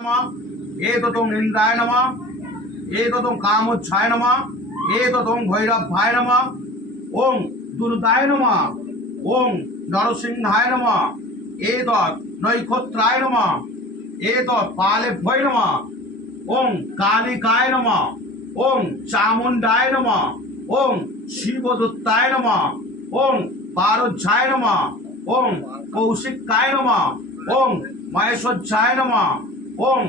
নমঃ এততং ইন্দ্রায় নমঃ এততং কামোচ্ছায় নমঃ এততং ভৈরভায় নমঃ ওং দুর্গায় নমঃ ওং নরসিংহায় নমঃ এতৎ নৈক্ষত্রায় নমঃ এতৎ পালেভ্যয় নমঃ ওং কালিকায় নমঃ ওং চামুণ্ডায় নমঃ ওং শিবদত্তায় নমঃ ওং পারোজ্ঝায় নমঃ ওং কৌশিকায় নমঃ ওং মহেশ্বজ্জায় নমঃ ওং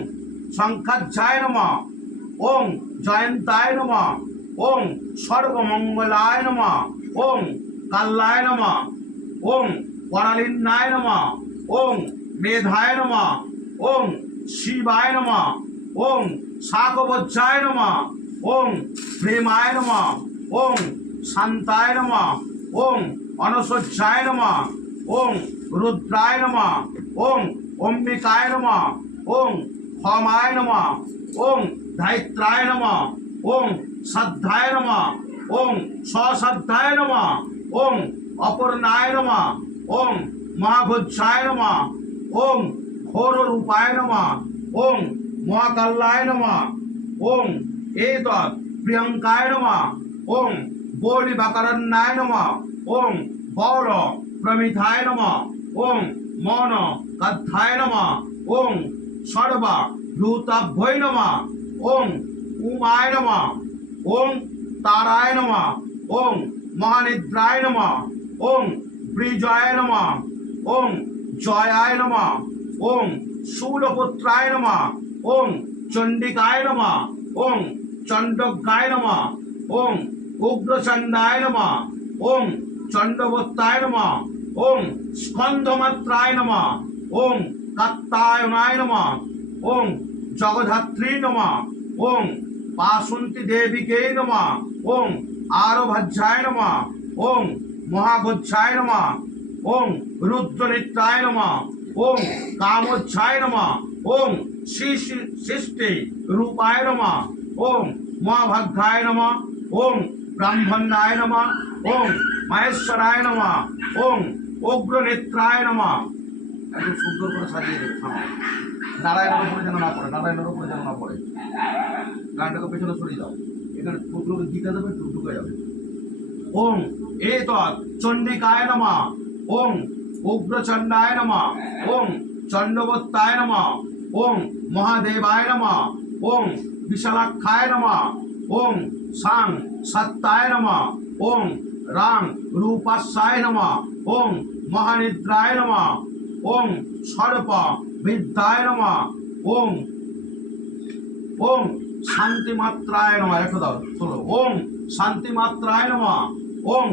শঙ্খাধ্যায় নমঃ ওং জয়ন্তায় নমঃ ওং সর্বমঙ্গলায় নমঃ ওং কাল্লায় নমঃ ওং পরালিন্নায় নমঃ ওং মেধায় নমঃ ওং শিবায় নমঃ ওং শাকবজ্জায় নমঃ ওং প্রেমায় নমঃ ওং শান্তায় নমঃ ওং অনসজ্জায় নমঃ ওং রুদ্রায় নমঃ ওং অম্বিকায় নমঃ ওং ক্ষমায় নমঃ ওং ধায়িত্রায় নমঃ ওং শ্রদ্ধায় নমঃ ওং সশ্রদ্ধায় নমঃ ওং অপর্ণায় নমঃ ওং মহাভোজ্যায় নমঃ ওং ঘোররূপায় নমঃ ওং মহাকাল্লায় নমঃ ওং এতৎ প্রিয়ঙ্কায় নমঃ ওং বৌলিবাকারণ্যায় নমঃ ওং বৌর প্রমিথায় নমঃ ওং মন কদ্ধায় নমঃ ওং সর্ব ভূতাভ্যয় নমঃ ওং উমায় নমঃ ওং তারায় নমঃ ওং মহানিদ্রায় নমঃ ওং ব্রিজয় নমঃ ওং জয়ায় নমঃ ওং শূলপুত্রায় নমঃ ওং চণ্ডিকায় নমঃ ওং চণ্ডজ্ঞায় নমঃ ওং উগ্রচণ্ডায় নমঃ ওং চণ্ডবত্তায় নমঃ ওং স্কন্ধমাত্রায় নমঃ ওং কাত্তায়নায় নমঃ ওং জগধাত্রী নমঃ ওং বাসন্তী দেবীকে নমঃ ওং আরভাজ্যায় নমঃ ওং মহাগজ্জায় নমঃ ওং রুদ্রনিত্রায় নমঃ ওং কামোচ্ছায় নমঃ ওং সৃষ্টি রূপায় নমঃ ওং মহাভাগ্যায় নমঃ ওং ব্রাহ্মণায় নমঃ ওং মহেশ্বরায় নমঃ ওং অগ্রনেত্রায় নমঃ একটু সুন্দর করে সাজিয়ে দেবে থামো। নারায়ণের উপরে যেন না পড়ে, নারায়ণের উপরে যেন না পড়ে। গানটাকে পেছনে সরিয়ে দাও। এখানে টুকরোকে গীতা দেবে ঢুকে যাবে। ওং এতৎ চণ্ডিকায় নমা। ওং উগ্রচণ্ডায় নমা। ওং চণ্ডবত্তায় নমা। ওং মহাদেবায় নমা। ওং বিশালাক্ষায় নমা। ওং সাং সত্তায় নমা। ওং রাং রূপাস্যায় নমা। ওং মহানিদ্রায় নমঃ। ওং সর্প বিদ্যায় নমা। ওং ওং শান্তিমাত্রায় নমা। রেখে দাও, চলো। ওং শান্তিমাত্রায় নমা। ওং